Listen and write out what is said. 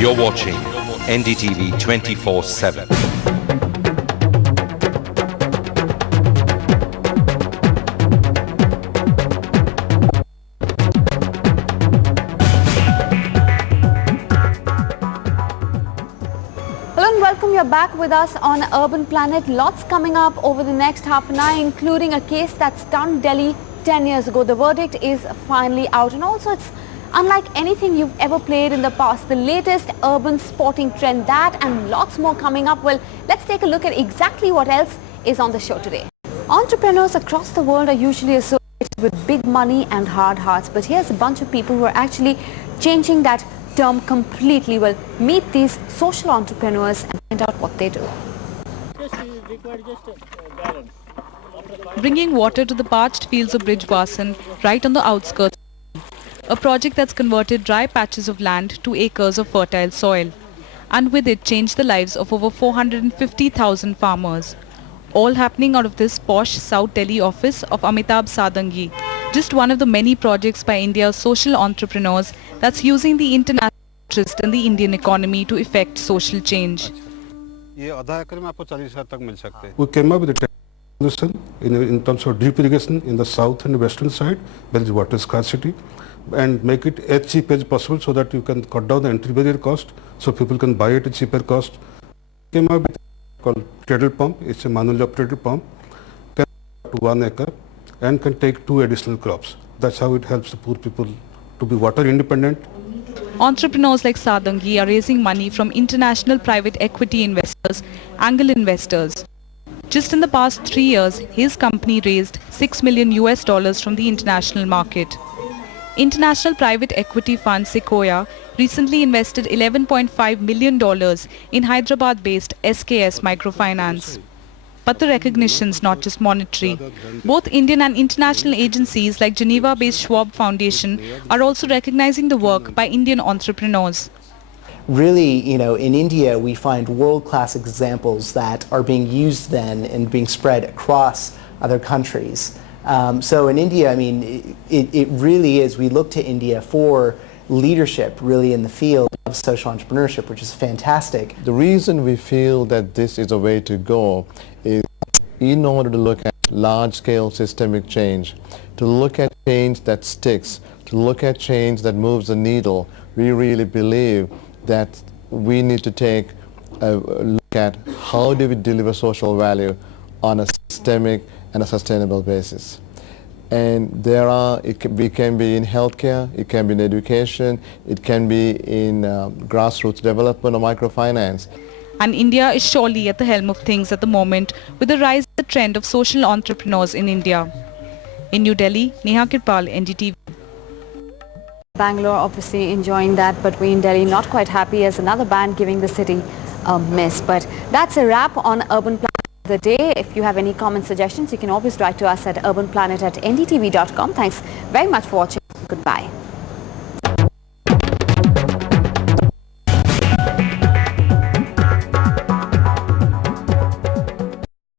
You're watching NDTV 24/7. Welcome, you're back with us on Urban Planet. Lots coming up over the next half an hour, including a case that stunned Delhi 10 years ago. The verdict is finally out, and also it's unlike anything you've ever played in the past. The latest urban sporting trend, that and lots more coming up. Well, let's take a look at exactly what else is on the show today. Entrepreneurs across the world are usually associated with big money and hard hearts, but here's a bunch of people who are actually changing that term completely. Well, meet these social entrepreneurs and find out what they do. Bringing water to the parched fields of Brijwasan right on the outskirts. A project that's converted dry patches of land to acres of fertile soil, and with it changed the lives of over 450,000 farmers. All happening out of this posh South Delhi office of Amitabha Sadangi. Just one of the many projects by India's social entrepreneurs that's using the international interest in the Indian economy to effect social change. We came up with a solution in terms of drip irrigation in the south and western side where there is water scarcity, and make it as cheap as possible so that you can cut down the entry barrier cost so people can buy it at cheaper cost. Came up with called treadle pump. It's a manually operated pump, can up to 1 acre and can take 2 additional crops. That's how it helps the poor people to be water independent. Entrepreneurs like Sadangi are raising money from international private equity investors, angel investors. Just in the past 3 years, his company raised $6 million from the international market. International private equity fund Sequoia recently invested $11.5 million in Hyderabad-based SKS Microfinance. But the recognition's not just monetary. Both Indian and international agencies like Geneva-based Schwab Foundation are also recognizing the work by Indian entrepreneurs. Really, in India we find world-class examples that are being used then and being spread across other countries. So in India, it really is, we look to India for leadership really in the field of social entrepreneurship, which is fantastic. The reason we feel that this is a way to go is in order to look at large-scale systemic change, to look at change that sticks, to look at change that moves the needle. We really believe that we need to take a look at how do we deliver social value on a systemic and a sustainable basis. And it can be in healthcare, it can be in education, it can be in grassroots development or microfinance. And India is surely at the helm of things at the moment with the rise of the trend of social entrepreneurs in India. In New Delhi, Neha Kirpal, NDTV. Bangalore obviously enjoying that, but we in Delhi not quite happy as another ban giving the city a miss. But that's a wrap on Urban Planet the day. If you have any comments, suggestions, you can always write to us at urbanplanet@ndtv.com. Thanks very much for watching. Goodbye.